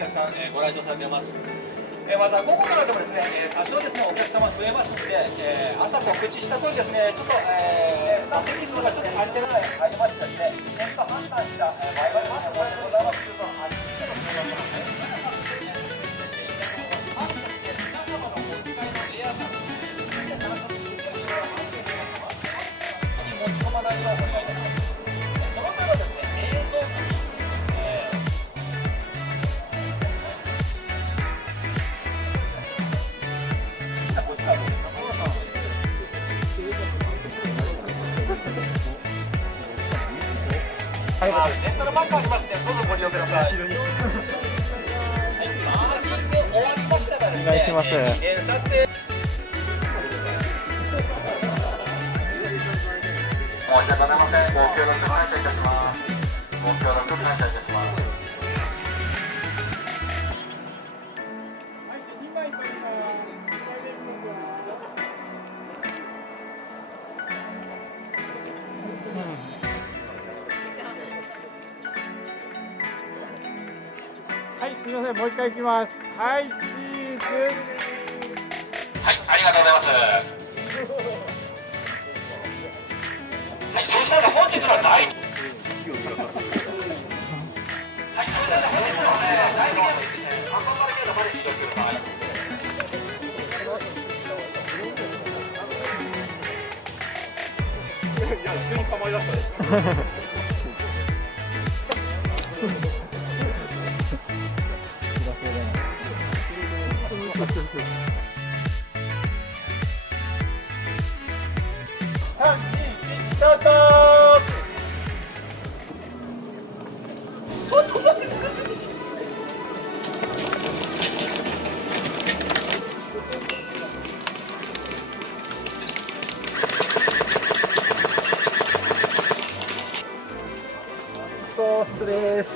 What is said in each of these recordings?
客さん、ご来場されています。また午後からでもですね、多少ですねお客様増えますので、朝告知した通りですね、ちょっと、座席数がちょっと足りてないありましてですね、検査判断した場合はですね、ございますけど、ありがとうございます。持ち込まないようお願いいたします。その他はですね、冷蔵庫に、こっちからどうですか。レンタルバッグありますので、どうぞご利用ください。はい、マーキング終わりましたらですね、お願いします。記念撮影。申し訳ございません。ご協力感謝いたします。ご協力感謝いたします。はい、すみません、もう一回いきます。はい、チーズ。はい、ありがとうございます。はい、そしたら本日は第はい、そしたら本日の第2ゲームですね、アンパンマルゲームまで使用してください。いや、急に構い出したね。3、2、1、スタート。失礼です。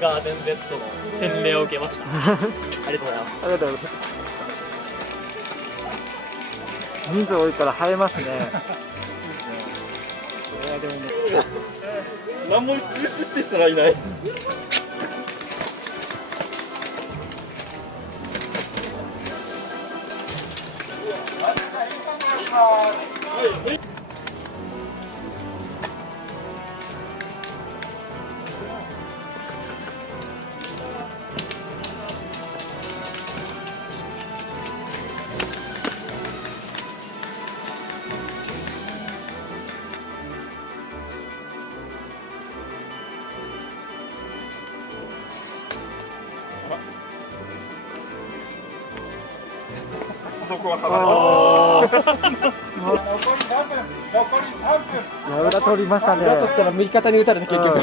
ガーデン Z の洗礼を受けました。ありがとうございます。ありがとうございます。人数多いから映えますね。いやでもね、何も言って人がいない。そこは残り3分。残り3分。裏取りましたね。裏取ったら右肩に打たれて結局。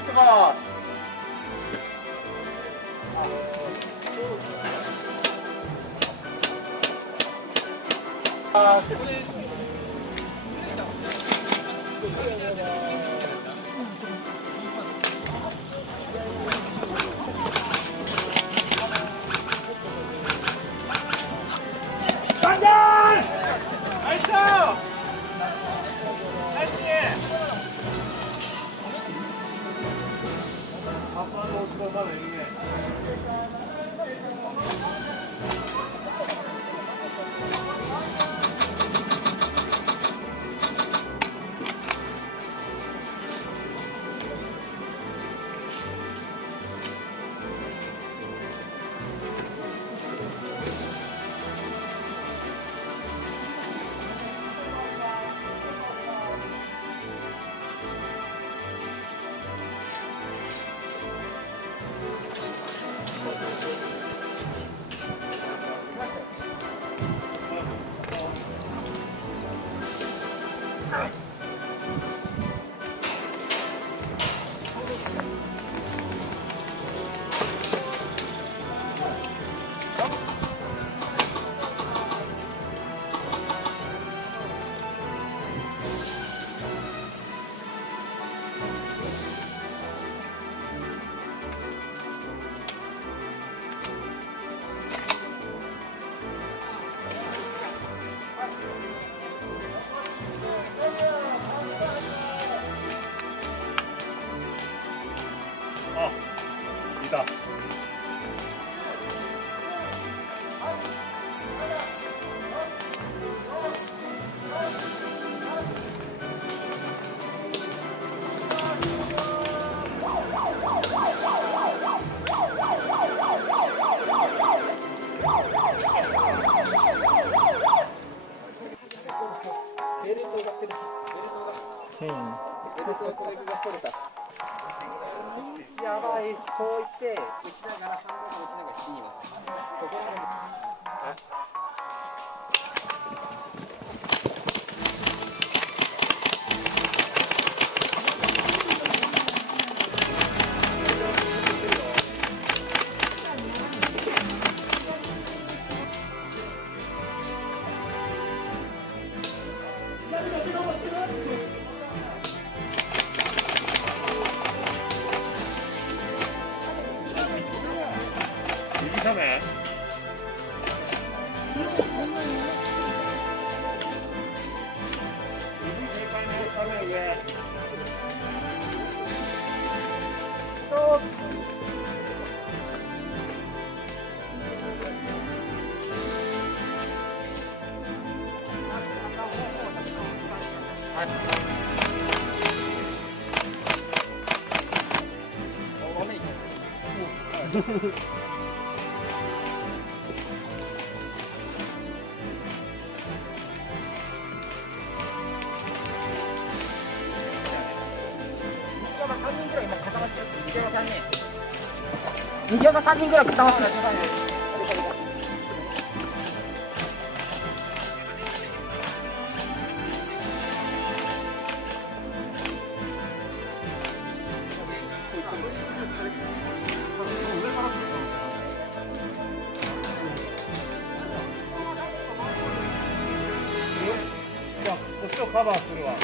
ってます。うん。やばい、こう言って、打ちながら、半分打ちながら死にます。ここ斜め右山3人ぐらい固まってる。じゃあこっちをカバーするわ。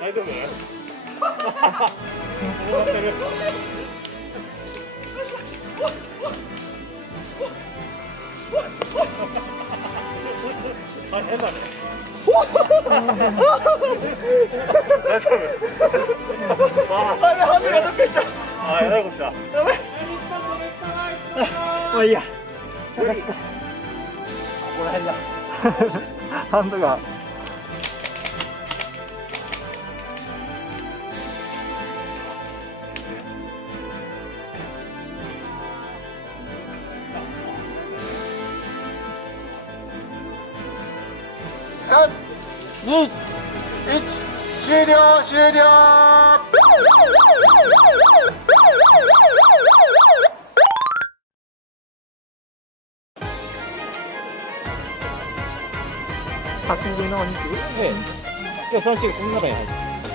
大丈夫？大変だね。あ、やばいことだ。まあいいや。探した。ここら辺だ。ハンドが。3、2、1、終了、終了。先上のお肉。今日3種類この中に入ってる。僕だ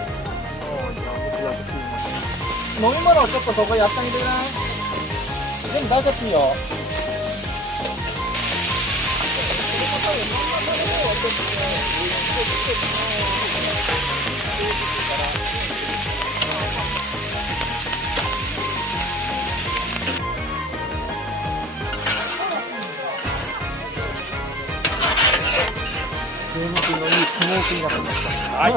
けすみません。飲み物をちょっとそこやってあげてくれない？全部出しちゃっていいよ。ゲーム機のいいスモークになってました。はい。